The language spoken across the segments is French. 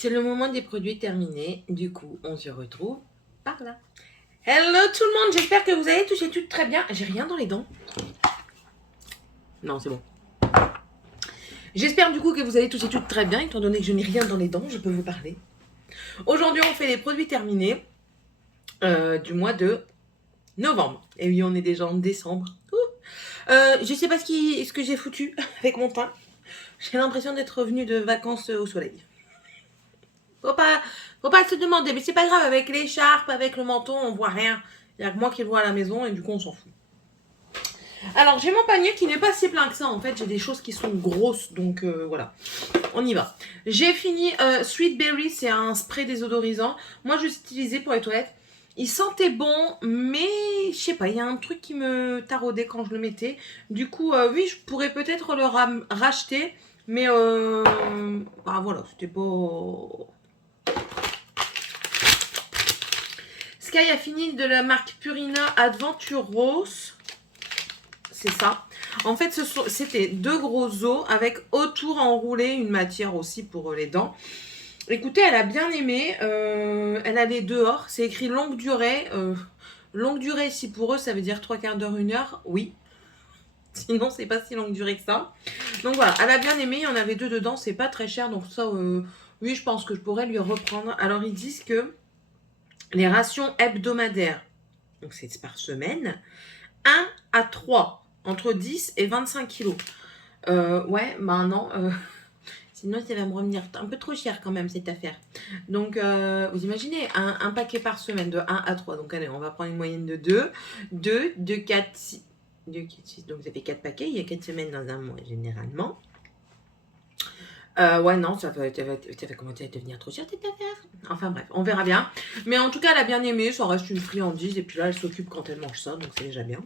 C'est le moment des produits terminés. Du coup, on se retrouve par là. Hello tout le monde, j'espère que vous allez tous et toutes très bien. J'ai rien dans les dents. Non, c'est bon. J'espère du coup que vous allez tous et toutes très bien, étant donné que je n'ai rien dans les dents, je peux vous parler. Aujourd'hui, on fait les produits terminés du mois de novembre. Et oui, on est déjà en décembre. Je sais pas ce que j'ai foutu avec mon teint. J'ai l'impression d'être revenue de vacances au soleil. Faut pas se demander, mais c'est pas grave, avec l'écharpe, avec le menton, on voit rien. Il n'y a que moi qui le vois à la maison et du coup on s'en fout. Alors j'ai mon panier qui n'est pas si plein que ça en fait, j'ai des choses qui sont grosses donc voilà, on y va. J'ai fini Sweet Berry, c'est un spray désodorisant. Moi je l'utilisais pour les toilettes. Il sentait bon, mais je sais pas, il y a un truc qui me taraudait quand je le mettais. Du coup, oui, je pourrais peut-être le racheter, mais bah voilà, c'était pas. Sky a fini de la marque Purina Adventuros. C'est ça. En fait, c'était deux gros os avec autour enroulé une matière aussi pour les dents. Écoutez, elle a bien aimé. Elle allait dehors. C'est écrit longue durée. Longue durée, si pour eux, ça veut dire 3 quarts d'heure, 1 heure. Oui. Sinon, c'est pas si longue durée que ça. Donc voilà, elle a bien aimé. Il y en avait 2 dedans. C'est pas très cher. Donc ça, oui, je pense que je pourrais lui reprendre. Alors, ils disent que les rations hebdomadaires, donc c'est par semaine, 1 à 3, entre 10 et 25 kilos. Ouais, bah non, sinon ça va me revenir un peu trop cher quand même cette affaire. Donc vous imaginez, un paquet par semaine de 1 à 3. Donc allez, on va prendre une moyenne de 2. 2, 2, 4, 6. 2, 4, 6. Donc ça fait 4 paquets, il y a 4 semaines dans un mois généralement. Ouais, non, ça va commencer à devenir trop cher cette affaire. Enfin bref, on verra bien. Mais en tout cas, elle a bien aimé, ça reste une friandise. Et puis là, elle s'occupe quand elle mange ça, donc c'est déjà bien.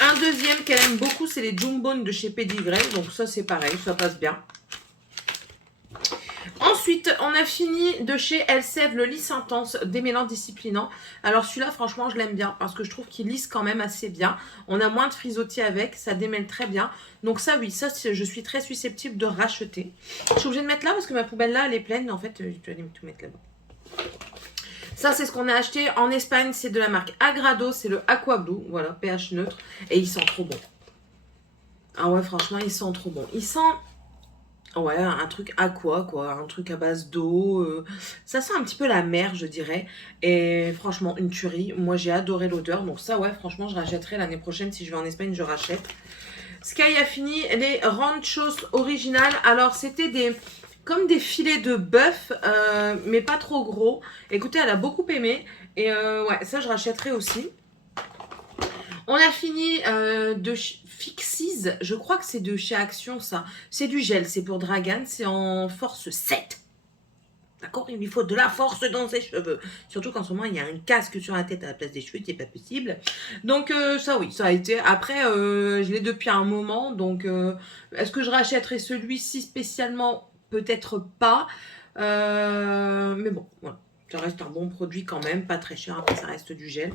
Un deuxième qu'elle aime beaucoup, c'est les Jumbones de chez Pedigree. Donc ça, c'est pareil, ça passe bien. Ensuite, on a fini de chez Elseve le lisse intense démêlant disciplinant. Alors celui-là, franchement, je l'aime bien parce que je trouve qu'il lisse quand même assez bien. On a moins de frisottis avec, ça démêle très bien. Donc ça, oui, ça, je suis très susceptible de racheter. Je suis obligée de mettre là parce que ma poubelle là, elle est pleine. En fait, je vais aller tout mettre là-bas. Ça, c'est ce qu'on a acheté en Espagne. C'est de la marque Agrado. C'est le Aqua Blue. Voilà, pH neutre. Et il sent trop bon. Ah ouais, franchement, il sent trop bon. Il sent... Ouais, un truc aqua, quoi. Un truc à base d'eau. Ça sent un petit peu la mer, je dirais. Et franchement, une tuerie. Moi, j'ai adoré l'odeur. Donc ça, ouais, franchement, je rachèterai l'année prochaine. Si je vais en Espagne, je rachète. Sky a fini les ranchos originales. Alors, c'était comme des filets de bœuf, mais pas trop gros. Écoutez, elle a beaucoup aimé. Et ouais, ça, je rachèterai aussi. On a fini de Fixies, je crois que c'est de chez Action ça. C'est du gel, c'est pour Dragan, c'est en force 7. D'accord, il lui faut de la force dans ses cheveux. Surtout qu'en ce moment, il y a un casque sur la tête à la place des cheveux, c'est pas possible. Donc ça oui, ça a été... Après, je l'ai depuis un moment, donc est-ce que je rachèterai celui-ci spécialement? Peut-être pas. Mais bon, voilà. Ça reste un bon produit quand même, pas très cher, après ça reste du gel.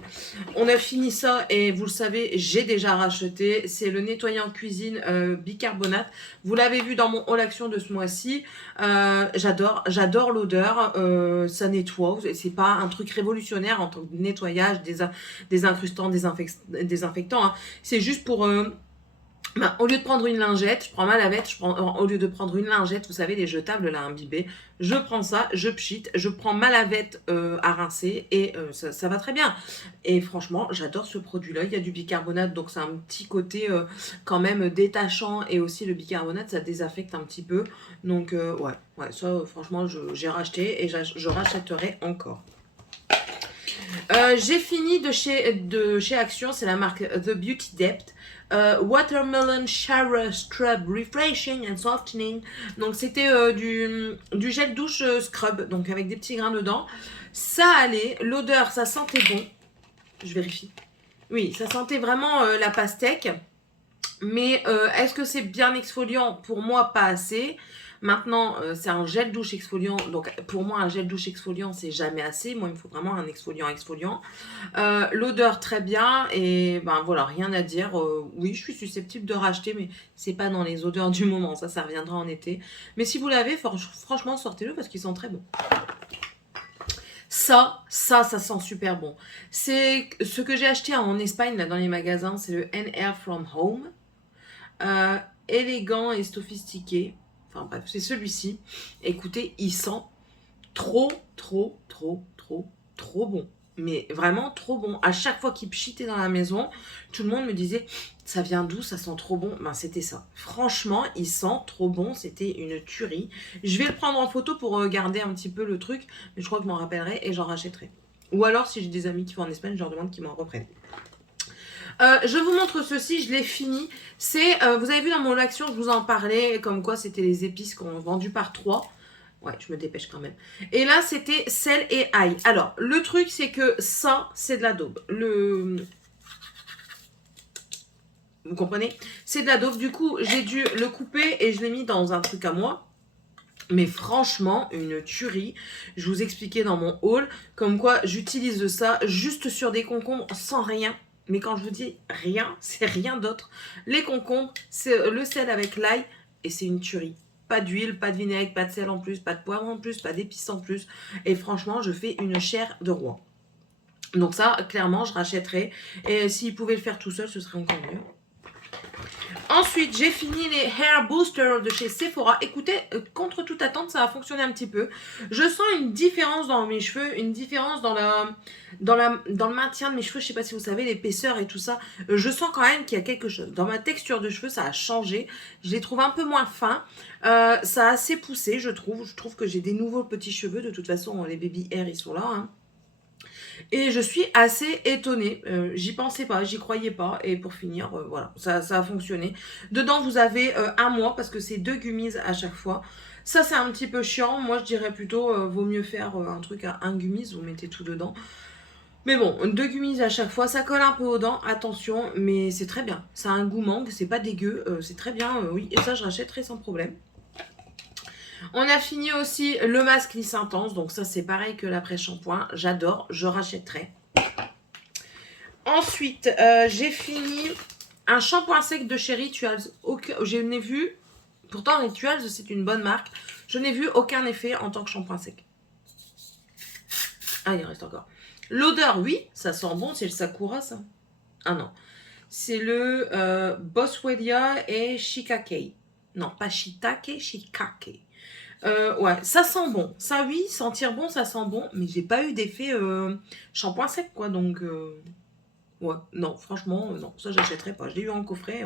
On a fini ça et vous le savez, j'ai déjà racheté. C'est le nettoyant cuisine bicarbonate. Vous l'avez vu dans mon haul action de ce mois-ci. J'adore l'odeur. Ça nettoie. C'est pas un truc révolutionnaire en tant que nettoyage, désincrustant, désinfectant. Hein. C'est juste pour... Bah, au lieu de prendre une lingette, je prends ma lavette, au lieu de prendre une lingette, vous savez, les jetables là, imbibés, je prends ça, je pchite, je prends ma lavette à rincer et ça va très bien. Et franchement, j'adore ce produit-là. Il y a du bicarbonate, donc c'est un petit côté quand même détachant et aussi le bicarbonate, ça désaffecte un petit peu. Donc ouais, ça franchement, j'ai racheté et je rachèterai encore. J'ai fini de chez Action, c'est la marque The Beauty Depth. Watermelon Shower Scrub Refreshing and Softening. Donc c'était du gel douche scrub, donc avec des petits grains dedans. Ça allait, l'odeur, ça sentait bon. Je vérifie. Oui, ça sentait vraiment la pastèque. Mais est-ce que c'est bien exfoliant? Pour moi, pas assez. Maintenant, c'est un gel douche exfoliant. Donc, pour moi, un gel douche exfoliant, c'est jamais assez. Moi, il me faut vraiment un exfoliant. L'odeur, très bien. Et ben voilà, rien à dire. Oui, je suis susceptible de racheter, mais c'est pas dans les odeurs du moment. Ça reviendra en été. Mais si vous l'avez, franchement, sortez-le parce qu'ils sont très bons. Ça sent super bon. C'est ce que j'ai acheté en Espagne, là, dans les magasins. C'est le N-Air From Home. Élégant et sophistiqué. Enfin bref, c'est celui-ci. Écoutez, il sent trop bon. Mais vraiment trop bon. À chaque fois qu'il pchitait dans la maison, tout le monde me disait, ça vient d'où, ça sent trop bon. Ben c'était ça. Franchement, il sent trop bon. C'était une tuerie. Je vais le prendre en photo pour regarder un petit peu le truc. Mais je crois que je m'en rappellerai et j'en rachèterai. Ou alors, si j'ai des amis qui vont en Espagne, je leur demande qu'ils m'en reprennent. Je vous montre ceci, je l'ai fini. C'est, vous avez vu dans mon action, je vous en parlais, comme quoi c'était les épices qu'on vendu par 3. Ouais, je me dépêche quand même. Et là, c'était sel et ail. Alors, le truc, c'est que ça, c'est de la daube. Vous comprenez? C'est de la daube. Du coup, j'ai dû le couper et je l'ai mis dans un truc à moi. Mais franchement, une tuerie. Je vous expliquais dans mon haul, comme quoi j'utilise ça juste sur des concombres sans rien. Mais quand je vous dis rien, c'est rien d'autre. Les concombres, c'est le sel avec l'ail et c'est une tuerie. Pas d'huile, pas de vinaigre, pas de sel en plus, pas de poivre en plus, pas d'épices en plus. Et franchement, je fais une chair de roi. Donc ça, clairement, je rachèterai. Et s'ils pouvaient le faire tout seul, ce serait encore mieux. Ensuite, j'ai fini les Hair Boosters de chez Sephora. Écoutez, contre toute attente, ça a fonctionné un petit peu. Je sens une différence dans mes cheveux, une différence dans le maintien de mes cheveux. Je ne sais pas si vous savez, l'épaisseur et tout ça. Je sens quand même qu'il y a quelque chose. Dans ma texture de cheveux, ça a changé. Je les trouve un peu moins fins. Ça a assez poussé, je trouve. Je trouve que j'ai des nouveaux petits cheveux. De toute façon, les baby hair, ils sont là, hein. Et je suis assez étonnée. J'y pensais pas, j'y croyais pas. Et pour finir, voilà, ça a fonctionné. Dedans, vous avez un mois parce que c'est 2 gummies à chaque fois. Ça, c'est un petit peu chiant. Moi, je dirais plutôt, vaut mieux faire un truc à 1 gummies. Vous mettez tout dedans. Mais bon, 2 gummies à chaque fois. Ça colle un peu aux dents, attention. Mais c'est très bien. Ça a un goût mangue, c'est pas dégueu. C'est très bien, oui. Et ça, je rachèterai sans problème. On a fini aussi le masque lisse intense. Donc ça, c'est pareil que l'après-shampoing. J'adore, je rachèterai. Ensuite, j'ai fini un shampoing sec de chez Rituals. Je n'ai vu, pourtant Rituals, c'est une bonne marque. Je n'ai vu aucun effet en tant que shampoing sec. Ah, il reste encore. L'odeur, oui, ça sent bon. C'est le Sakura, ça? Ah non. C'est le Boswellia et Shikake. Non, pas Shiitake, Shikake. Ouais, ça sent bon. Ça, oui, sentir bon, ça sent bon. Mais j'ai pas eu d'effet shampoing sec, quoi. Donc, ouais, non, franchement, non. Ça, j'achèterai pas. Je l'ai eu en coffret.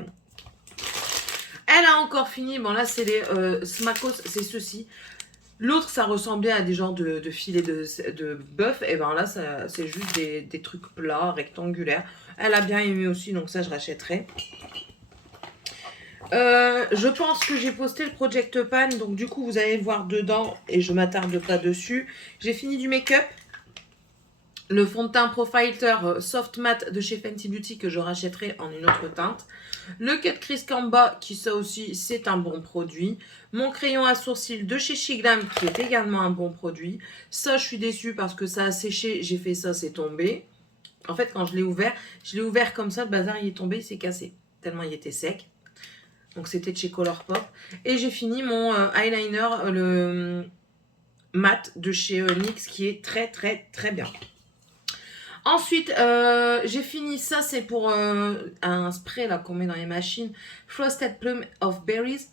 Elle a encore fini. Bon, là, c'est les Smakos. C'est ceci. L'autre, ça ressemblait à des genres de filets de bœuf. Et ben là, c'est juste des trucs plats, rectangulaires. Elle a bien aimé aussi. Donc, ça, je rachèterai. Je pense que j'ai posté le Project Pan, donc du coup vous allez le voir dedans et je m'attarde pas dessus. J'ai fini du make-up. Le fond de teint Profiler Soft Matte de chez Fenty Beauty que je rachèterai en une autre teinte. Le Cut Crease Canva qui ça aussi c'est un bon produit. Mon crayon à sourcils de chez Shiglam qui est également un bon produit. Ça je suis déçue parce que ça a séché, j'ai fait ça, c'est tombé. En fait quand je l'ai ouvert comme ça, le bazar il est tombé, il s'est cassé. Tellement il était sec. Donc c'était de chez Colourpop. Et j'ai fini mon eyeliner, le mat de chez NYX qui est très bien. Ensuite, j'ai fini ça, c'est pour un spray là qu'on met dans les machines. Frosted Plum of Berries.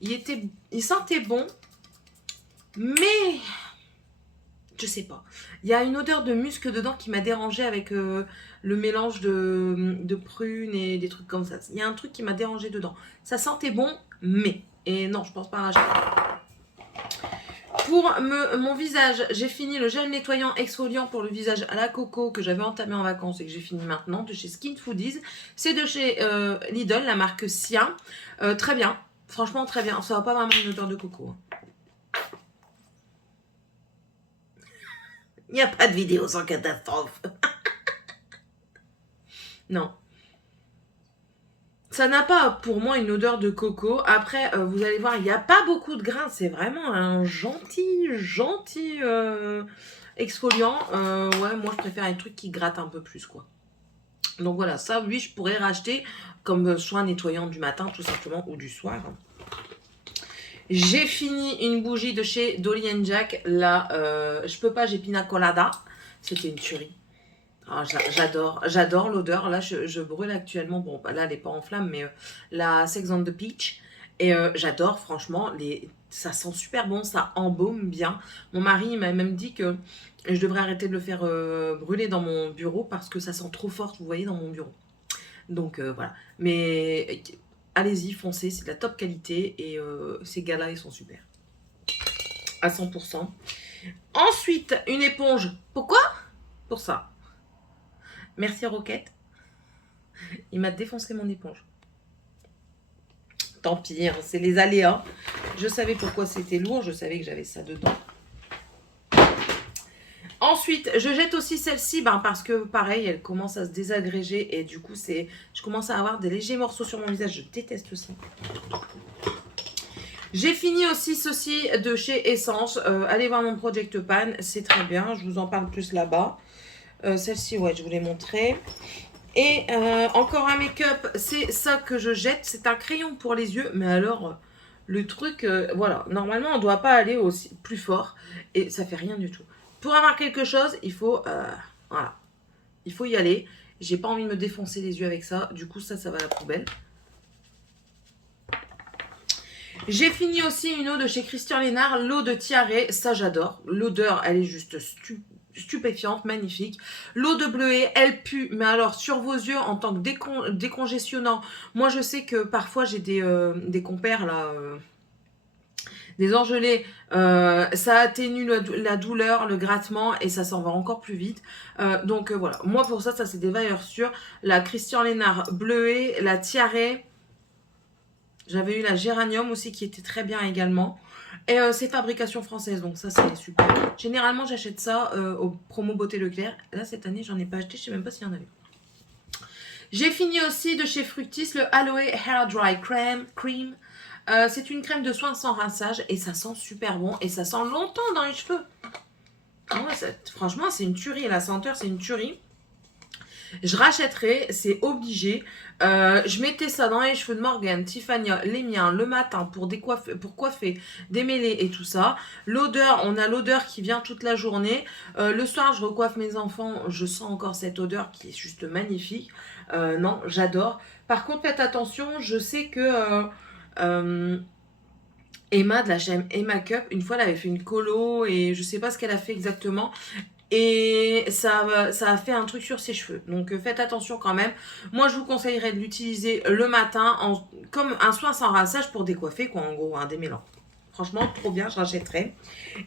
Il sentait bon, mais je sais pas. Il y a une odeur de musc dedans qui m'a dérangée avec le mélange de prunes et des trucs comme ça. Il y a un truc qui m'a dérangée dedans. Ça sentait bon, mais... Et non, je pense pas racheter. Pour mon visage, j'ai fini le gel nettoyant exfoliant pour le visage à la coco que j'avais entamé en vacances et que j'ai fini maintenant de chez Skin Foodies. C'est de chez Lidl, la marque Sia. Très bien, franchement très bien. Ça n'a pas vraiment une odeur de coco. Hein. Il n'y a pas de vidéo sans catastrophe. Non. Ça n'a pas pour moi une odeur de coco. Après, vous allez voir, il n'y a pas beaucoup de grains. C'est vraiment un gentil exfoliant. Ouais, moi je préfère les trucs qui grattent un peu plus, quoi. Donc voilà, ça, oui, je pourrais racheter comme soin nettoyant du matin, tout simplement, ou du soir. J'ai fini une bougie de chez Dolly Jack. Là, je peux pas, j'ai Pina Colada. C'était une tuerie. Ah, j'adore l'odeur. Là, je brûle actuellement. Bon, là, elle n'est pas en flamme, mais la Sex on the Beach. Et j'adore, franchement, ça sent super bon, ça embaume bien. Mon mari m'a même dit que je devrais arrêter de le faire brûler dans mon bureau parce que ça sent trop fort, vous voyez, dans mon bureau. Donc voilà. Mais allez-y, foncez, c'est de la top qualité et ces gars-là, ils sont super. À 100%. Ensuite, une éponge. Pourquoi? Pour ça. Merci Roquette. Il m'a défoncé mon éponge. Tant pis, hein, c'est les aléas. Je savais pourquoi c'était lourd, je savais que j'avais ça dedans. Ensuite, je jette aussi celle-ci parce que pareil, elle commence à se désagréger et du coup, je commence à avoir des légers morceaux sur mon visage. Je déteste ça. J'ai fini aussi ceci de chez Essence. Allez voir mon Project Pan, c'est très bien. Je vous en parle plus là-bas. Celle-ci, ouais, je vous l'ai montré. Et encore un make-up, c'est ça que je jette. C'est un crayon pour les yeux. Mais alors, le truc, voilà. Normalement, on ne doit pas aller aussi plus fort. Et ça fait rien du tout. Pour avoir quelque chose, il faut, voilà. Il faut y aller. J'ai pas envie de me défoncer les yeux avec ça. Du coup, ça va à la poubelle. J'ai fini aussi une eau de chez Christian Lénard, l'eau de Tiare. Ça, j'adore. L'odeur, elle est juste stupéfiante, magnifique. L'eau de bleuet, elle pue, mais alors sur vos yeux en tant que décongestionnant. Moi, je sais que parfois j'ai des compères là, des engelés. Ça atténue la douleur, le grattement et ça s'en va encore plus vite. Donc voilà, moi pour ça c'est des valeurs sûres. La Christian Lénard bleuet, la Tiare. J'avais eu la Géranium aussi qui était très bien également. Et c'est fabrication française, donc ça c'est super. Généralement j'achète ça au promo Beauté Leclerc. Là cette année j'en ai pas acheté, je sais même pas s'il y en avait. J'ai fini aussi de chez Fructis le Aloe Hair Dry Cream. C'est une crème de soin sans rinçage et ça sent super bon et ça sent longtemps dans les cheveux. Ouais, franchement c'est une tuerie, la senteur c'est une tuerie. Je rachèterai, c'est obligé. Je mettais ça dans les cheveux de Morgane, Tiffany, les miens, le matin pour coiffer, démêler et tout ça. L'odeur, on a l'odeur qui vient toute la journée. Le soir, je recoiffe mes enfants, je sens encore cette odeur qui est juste magnifique. Non, j'adore. Par contre, faites attention, je sais que Emma de la chaîne Emma Cup, une fois, elle avait fait une colo et je sais pas ce qu'elle a fait exactement. Et ça a fait un truc sur ses cheveux. Donc faites attention quand même. Moi je vous conseillerais de l'utiliser le matin comme un soin sans rinçage pour décoiffer quoi, en gros, un démêlant. Franchement trop bien, je rachèterai.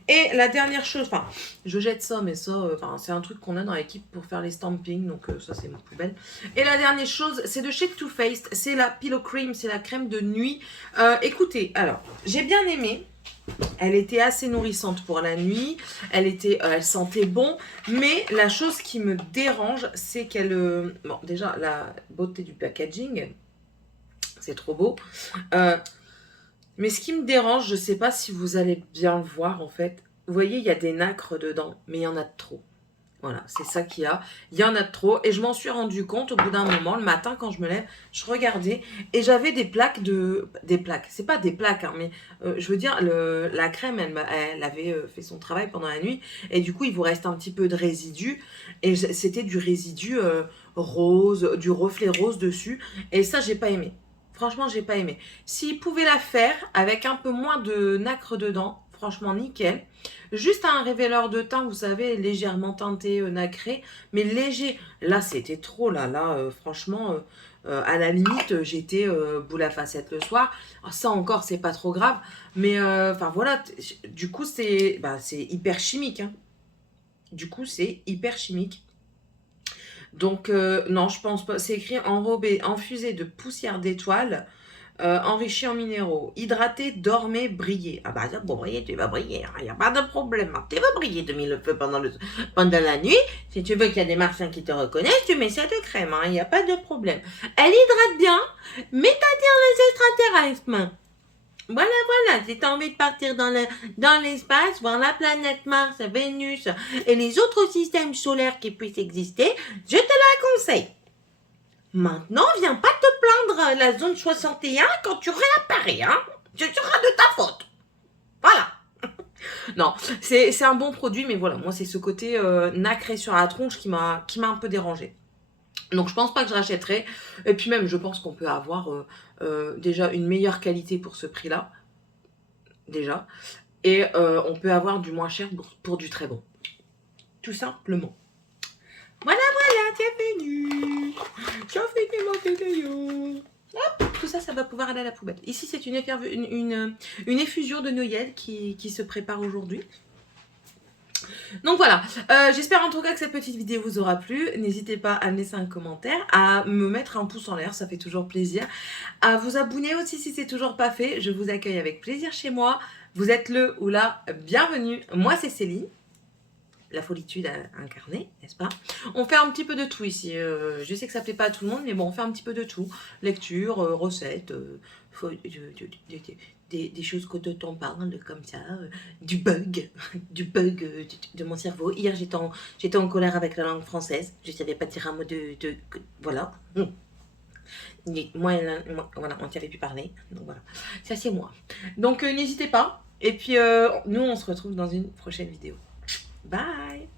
Et la dernière chose, enfin je jette ça mais ça c'est un truc qu'on a dans l'équipe pour faire les stampings. Donc ça c'est ma poubelle. Et la dernière chose c'est de chez Too Faced. C'est la Pillow Cream, c'est la crème de nuit. Écoutez, alors j'ai bien aimé. Elle était assez nourrissante pour la nuit, elle sentait bon, mais la chose qui me dérange, c'est qu'elle... bon, déjà, la beauté du packaging, c'est trop beau. Mais ce qui me dérange, je ne sais pas si vous allez bien le voir en fait. Vous voyez, il y a des nacres dedans, mais il y en a de trop. Voilà, c'est ça qu'il y a. Il y en a de trop. Et je m'en suis rendu compte au bout d'un moment, le matin quand je me lève, je regardais et j'avais des plaques des plaques. C'est pas des plaques, hein, mais je veux dire, la crème, elle avait fait son travail pendant la nuit. Et du coup, il vous reste un petit peu de résidu. Et c'était du résidu rose, du reflet rose dessus. Et ça, j'ai pas aimé. Franchement, j'ai pas aimé. S'ils pouvaient la faire avec un peu moins de nacre dedans, franchement, nickel. Juste un révéleur de teint, vous savez, légèrement teinté, nacré, mais léger. Là, c'était trop, là. Là, franchement, à la limite, j'étais boule à facettes le soir. Alors, ça encore, c'est pas trop grave. Mais, enfin, voilà. Du coup, c'est hyper chimique. Hein. Du coup, c'est hyper chimique. Donc, non, je pense pas. C'est écrit enrobé, infusé de poussière d'étoiles. enrichi en minéraux, hydraté, dormez, brillez. Ah bah ça, pour briller, tu vas briller, il n'y a pas de problème. Hein. Tu vas briller de mille feux pendant la nuit. Si tu veux qu'il y a des martiens qui te reconnaissent, tu mets ça de crème, il n'y a pas de problème. Elle hydrate bien, mais t'attires les extraterrestres. Voilà, si tu as envie de partir dans l'espace, voir la planète Mars, Vénus et les autres systèmes solaires qui puissent exister, je te la conseille. Maintenant, viens pas te plaindre la zone 61 quand tu réapparais, hein. Ce sera de ta faute. Voilà. Non, c'est un bon produit, mais voilà, moi c'est ce côté nacré sur la tronche qui m'a un peu dérangé. Donc je pense pas que je rachèterai. Et puis même, je pense qu'on peut avoir déjà une meilleure qualité pour ce prix-là. Déjà. Et on peut avoir du moins cher pour du très bon. Tout simplement. Voilà, c'est fini. J'ai fini ma vidéo. Hop, tout ça, ça va pouvoir aller à la poubelle. Ici, c'est une effusion de Noël qui se prépare aujourd'hui. Donc voilà, j'espère en tout cas que cette petite vidéo vous aura plu. N'hésitez pas à me laisser un commentaire, à me mettre un pouce en l'air, ça fait toujours plaisir. À vous abonner aussi si c'est toujours pas fait. Je vous accueille avec plaisir chez moi. Vous êtes le ou la bienvenue. Moi, c'est Céline. La folitude incarnée, n'est-ce pas? On fait un petit peu de tout ici. Je sais que ça plaît pas à tout le monde, mais bon, on fait un petit peu de tout. Lecture, recettes, des choses que on parle comme ça, du bug, de mon cerveau. Hier, j'étais en colère avec la langue française. Je savais pas dire un mot voilà. Moi, voilà, on ne savait plus parler. Donc voilà, ça c'est moi. Donc n'hésitez pas. Et puis nous, on se retrouve dans une prochaine vidéo. Bye!